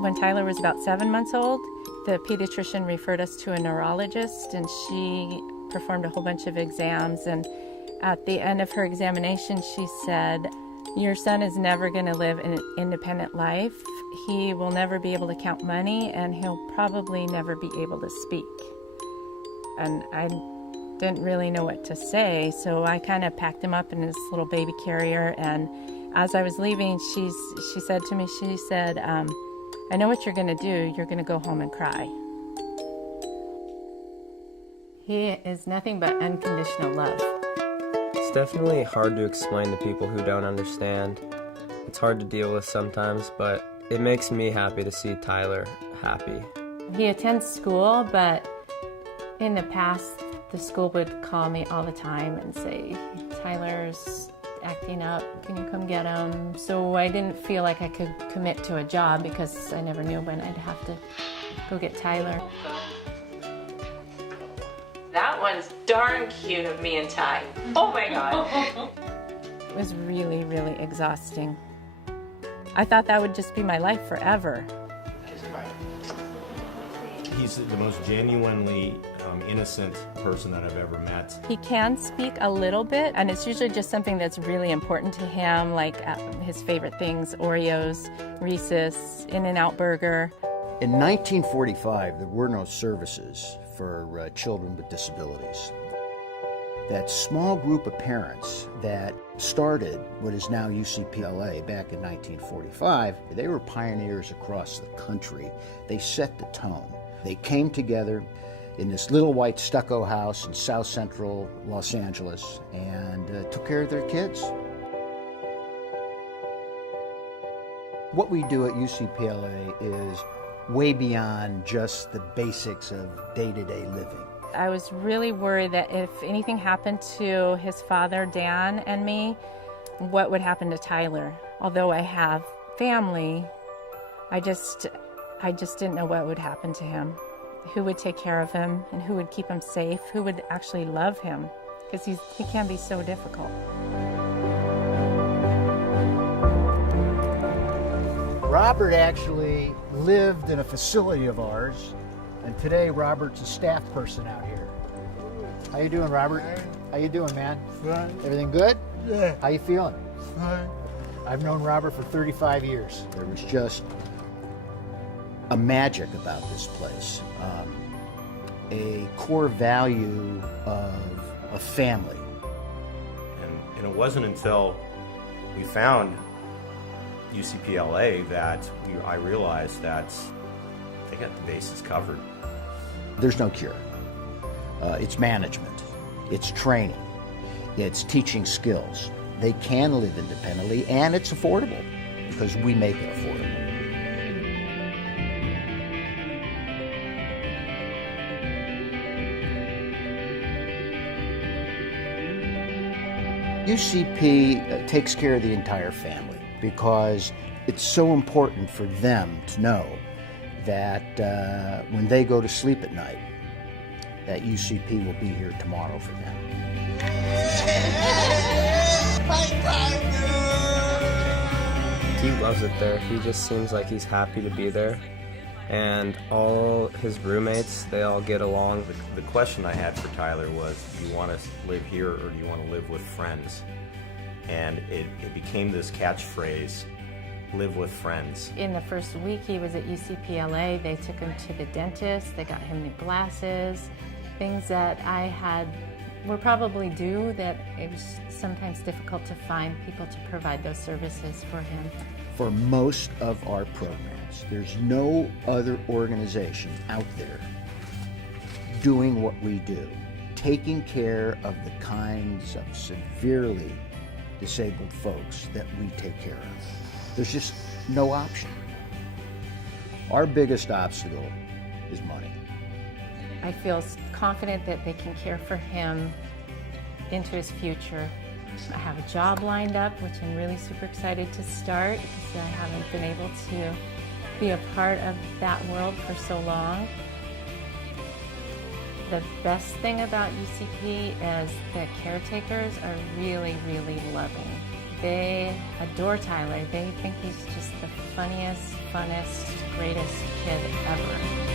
When Tyler was about 7 months old, the pediatrician referred us to a neurologist, and she performed a whole bunch of exams. And at the end of her examination, she said, "Your son is never going to live an independent life. He will never be able to count money, and he'll probably never be able to speak." And I didn't really know what to say, so I kind of packed him up in his little baby carrier. And as I was leaving, she said to me, "I know what you're going to do. You're going to go home and cry." He is nothing but unconditional love. It's definitely hard to explain to people who don't understand. It's hard to deal with sometimes, but it makes me happy to see Tyler happy. He attends school, but in the past, the school would call me all the time and say, "Tyler's acting up, can you come get him?" So I didn't feel like I could commit to a job because I never knew when I'd have to go get Tyler. That one's darn cute of me and Ty. Oh my God. It was really, really exhausting. I thought that would just be my life forever. He's the most genuinely innocent person that I've ever met. He can speak a little bit, and it's usually just something that's really important to him, like his favorite things, Oreos, Reese's, In-N-Out Burger. In 1945, there were no services for children with disabilities. That small group of parents that started what is now UCPLA back in 1945, they were pioneers across the country. They set the tone. They came together in this little white stucco house in South Central Los Angeles and took care of their kids. What we do at UCPLA is way beyond just the basics of day-to-day living. I was really worried that if anything happened to his father, Dan, and me, what would happen to Tyler? Although I have family, I just didn't know what would happen to him. Who would take care of him and who would keep him safe? Who would actually love him? Because he can be so difficult. Robert actually lived in a facility of ours, and today Robert's a staff person out here. How you doing, Robert? How you doing, man? Fine. Everything good? Yeah. How you feeling? Fine. I've known Robert for 35 years. There was just a magic about this place, a core value of a family. And it wasn't until we found UCPLA that I realized that they got the bases covered. There's no cure. It's management, it's training, it's teaching skills. They can live independently, and it's affordable because we make it affordable. UCP takes care of the entire family because it's so important for them to know that when they go to sleep at night, that UCP will be here tomorrow for them. He loves it there. He just seems like he's happy to be there. And all his roommates, they all get along. The question I had for Tyler was, do you want to live here or do you want to live with friends? And it became this catchphrase, live with friends. In the first week he was at UCPLA, they took him to the dentist, they got him new glasses, things that were probably due, that it was sometimes difficult to find people to provide those services for him. For most of our programs, there's no other organization out there doing what we do, taking care of the kinds of severely disabled folks that we take care of. There's just no option. Our biggest obstacle is money. I feel confident that they can care for him into his future. I have a job lined up, which I'm really super excited to start because I haven't been able to be a part of that world for so long. The best thing about UCP is the caretakers are really, really loving. They adore Tyler. They think he's just the funniest, funnest, greatest kid ever.